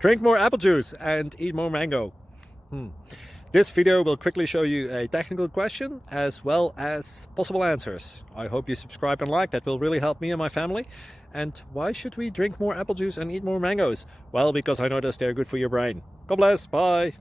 Drink more apple juice and eat more mango. This video will quickly show you a technical question as well as possible answers. I hope you subscribe and like, that will really help me and my family. And why should we drink more apple juice and eat more mangoes? Well, because I noticed they're good for your brain. God bless, bye.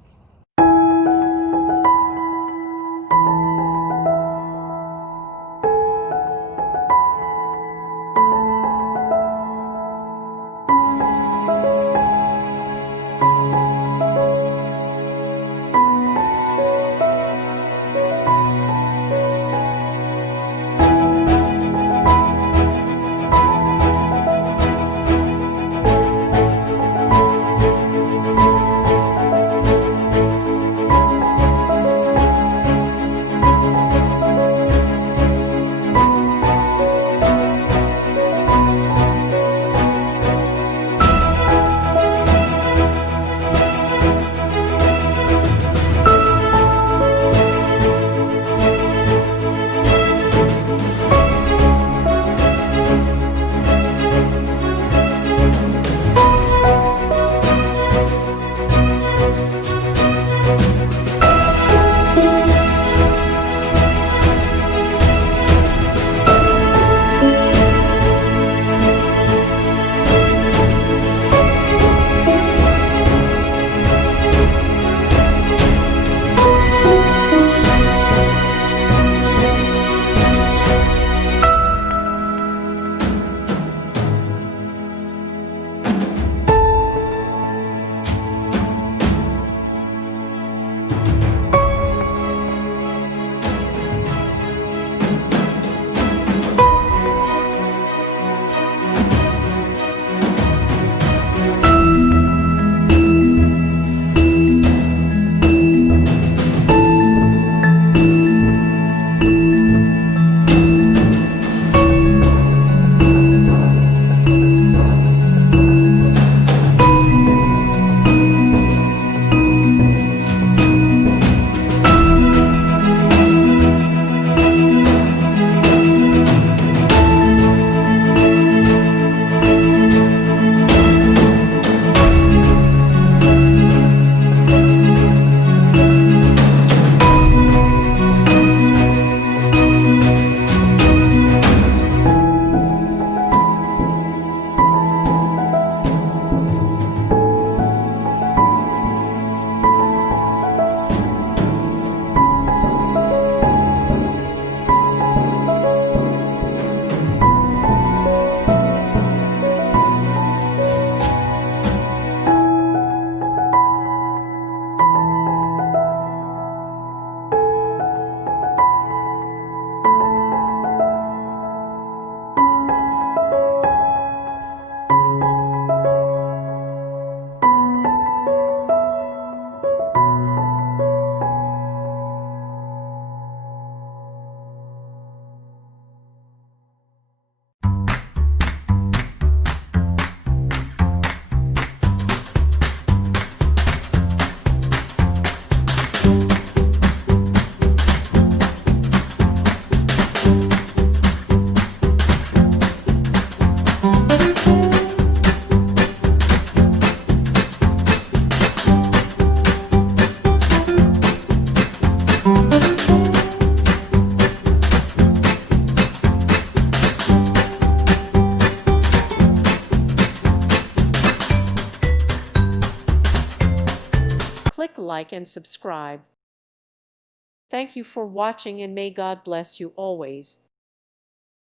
Click like and subscribe. Thank you for watching and may God bless you always.